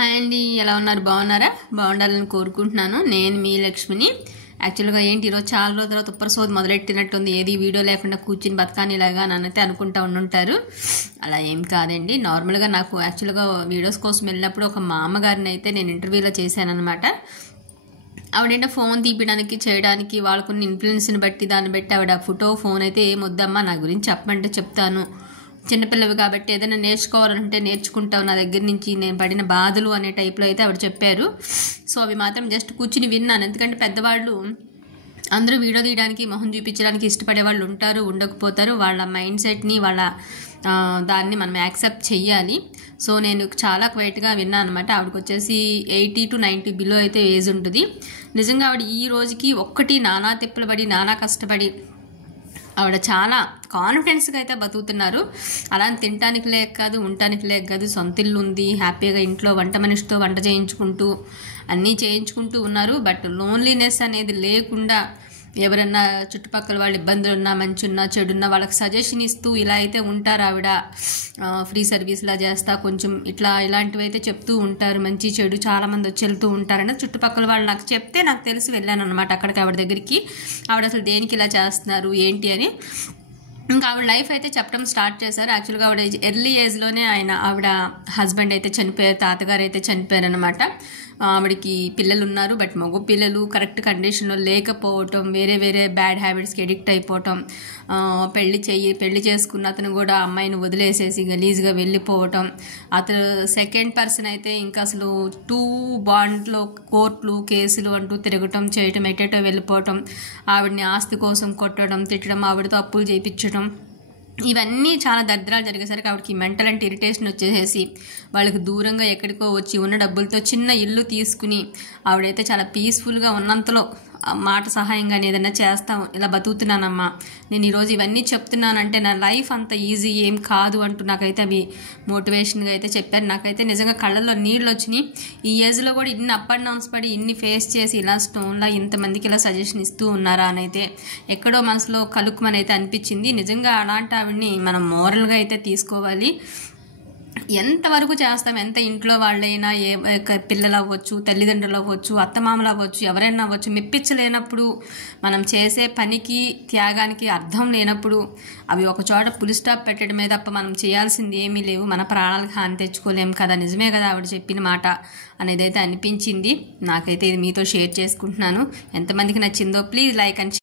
Hi అండి, ఎలా ఉన్నారు? బాగున్నారా? బాగుండాలని కోరుకుంటున్నాను. నేను మీ లక్ష్మిని. యాక్చువల్గా ఏంటి ఈరోజు చాలా రోజుల తర్వాత ఉప్పర సోది మొదలెట్టినట్టుంది. ఏది వీడియో లేకుండా కూర్చుని బతకానిలాగా నన్నైతే అనుకుంటా ఉండుంటారు. అలా ఏం కాదండి. నార్మల్గా నాకు యాక్చువల్గా వీడియోస్ కోసం వెళ్ళినప్పుడు ఒక మా అమ్మగారిని అయితే నేను ఇంటర్వ్యూలో చేశాను అనమాట. ఆవిడేంటో ఫోన్ తీపడానికి చేయడానికి వాళ్ళకున్న ఇన్ఫ్లుయెన్స్ని బట్టి దాన్ని బట్టి ఆవిడ ఫోన్ అయితే ఏమొద్దమ్మా, నా గురించి చెప్పమంటే చెప్తాను, చిన్నపిల్లవి కాబట్టి ఏదైనా నేర్చుకోవాలంటే నేర్చుకుంటావు నా దగ్గర నుంచి, నేను పడిన బాధలు అనే టైప్లో అయితే ఆవిడ చెప్పారు. సో అవి మాత్రం జస్ట్ కూర్చుని విన్నాను. ఎందుకంటే పెద్దవాళ్ళు అందరూ వీడియో తీయడానికి మొహం చూపించడానికి ఇష్టపడే వాళ్ళు ఉంటారు, ఉండకపోతారు. వాళ్ళ మైండ్ సెట్ని వాళ్ళ దాన్ని మనం యాక్సెప్ట్ చెయ్యాలి. సో నేను చాలా క్వైట్గా విన్నాను అనమాట. ఆవిడకి వచ్చేసి 80 to 90 బిలో అయితే ఏజ్ ఉంటుంది. నిజంగా ఆవిడ ఈ రోజుకి ఒక్కటి నానా తిప్పలు పడి నానా కష్టపడి ఆవిడ చాలా కాన్ఫిడెన్స్గా అయితే బతుకుతున్నారు. అలా తినటానికి లేక కాదు, ఉండటానికి లేక కాదు, సొంత ఇల్లు ఉంది, హ్యాపీగా ఇంట్లో వంట మనిషితో వంట చేయించుకుంటూ అన్నీ చేయించుకుంటూ ఉన్నారు. బట్ లోన్లీనెస్ అనేది లేకుండా ఎవరన్నా చుట్టుపక్కల వాళ్ళు ఇబ్బందులు ఉన్నా, మంచి ఉన్నా, చెడున్నా వాళ్ళకి సజెషన్ ఇస్తూ ఇలా అయితే ఉంటారు. ఆవిడ ఫ్రీ సర్వీస్లా చేస్తా కొంచెం ఇలాంటివి అయితే చెప్తూ ఉంటారు. మంచి చెడు చాలామంది వచ్చి వెళ్తూ ఉంటారని చుట్టుపక్కల వాళ్ళు నాకు చెప్తే నాకు తెలిసి వెళ్ళాను అనమాట అక్కడికి, ఆవిడ దగ్గరికి. ఆవిడ అసలు దేనికి ఇలా చేస్తున్నారు ఏంటి అని ఇంకా ఆవిడ లైఫ్ అయితే చెప్పడం స్టార్ట్ చేశారు. యాక్చువల్గా ఆవిడ ఎర్లీ ఏజ్లోనే ఆవిడ హస్బెండ్ అయితే చనిపోయారు, తాతగారు అయితే చనిపోయారు అనమాట. ఆవిడకి పిల్లలు ఉన్నారు, బట్ మగ పిల్లలు కరెక్ట్ కండిషన్లో లేకపోవటం, వేరే వేరే బ్యాడ్ హ్యాబిట్స్కి ఎడిక్ట్ అయిపోవటం, పెళ్లి చేసుకున్న అతను కూడా అమ్మాయిని వదిలేసేసి గలీజ్గా వెళ్ళిపోవటం, అతను సెకండ్ పర్సన్ అయితే ఇంకా అసలు 2 బాండ్లో కోర్టులు కేసులు అంటూ తిరగటం చేయటం, ఎటేటో వెళ్ళిపోవటం, ఆవిడని ఆస్తి కోసం కొట్టడం, తిట్టడం, ఆవిడతో అప్పులు చేయించడం, ఇవన్నీ చాలా దరిద్రాలు జరిగేసరికి ఆవిడకి మెంటల్ అండ్ ఇరిటేషన్ వచ్చేసేసి వాళ్ళకి దూరంగా ఎక్కడికో వచ్చి ఉన్న డబ్బులతో చిన్న ఇల్లు తీసుకుని ఆవిడైతే చాలా పీస్ఫుల్గా ఉన్నంతలో మాట సహాయంగా ఏదైనా చేస్తాం, ఇలా బతుకుతున్నానమ్మా, నేను ఈరోజు ఇవన్నీ చెప్తున్నానంటే నా లైఫ్ అంత ఈజీ ఏం కాదు అంటూ నాకైతే అవి మోటివేషన్గా అయితే చెప్పారు. నాకైతే నిజంగా కళ్ళల్లో నీళ్ళు వచ్చినాయి. ఈ ఏజ్లో కూడా ఇన్ని అప్ అండ్ డౌన్స్ పడి ఇన్ని ఫేస్ చేసి ఇలా స్టోన్లా ఇంతమందికి ఇలా సజెషన్ ఇస్తూ ఉన్నారా అని అయితే ఎక్కడో మనసులో కలుక్కుమని అయితే అనిపించింది. నిజంగా అలాంటి ఆవిడని మనం మోరల్గా అయితే తీసుకోవాలి. ఎంతవరకు చేస్తాం, ఎంత ఇంట్లో వాళ్ళైనా, పిల్లలు అవ్వచ్చు, తల్లిదండ్రులు అవ్వచ్చు, అత్తమామలు అవ్వచ్చు, ఎవరైనా అవ్వచ్చు, మెప్పించలేనప్పుడు, మనం చేసే పనికి త్యాగానికి అర్థం లేనప్పుడు అవి ఒక చోట పులి స్టాప్ పెట్టడమే తప్ప మనం చేయాల్సింది ఏమీ లేవు. మన ప్రాణాలకు హాని తెచ్చుకోలేము కదా. నిజమే కదా ఆవిడ చెప్పిన మాట అనేది అయితే అనిపించింది. నాకైతే ఇది మీతో షేర్ చేసుకుంటున్నాను. ఎంతమందికి నచ్చిందో ప్లీజ్ లైక్ అండ్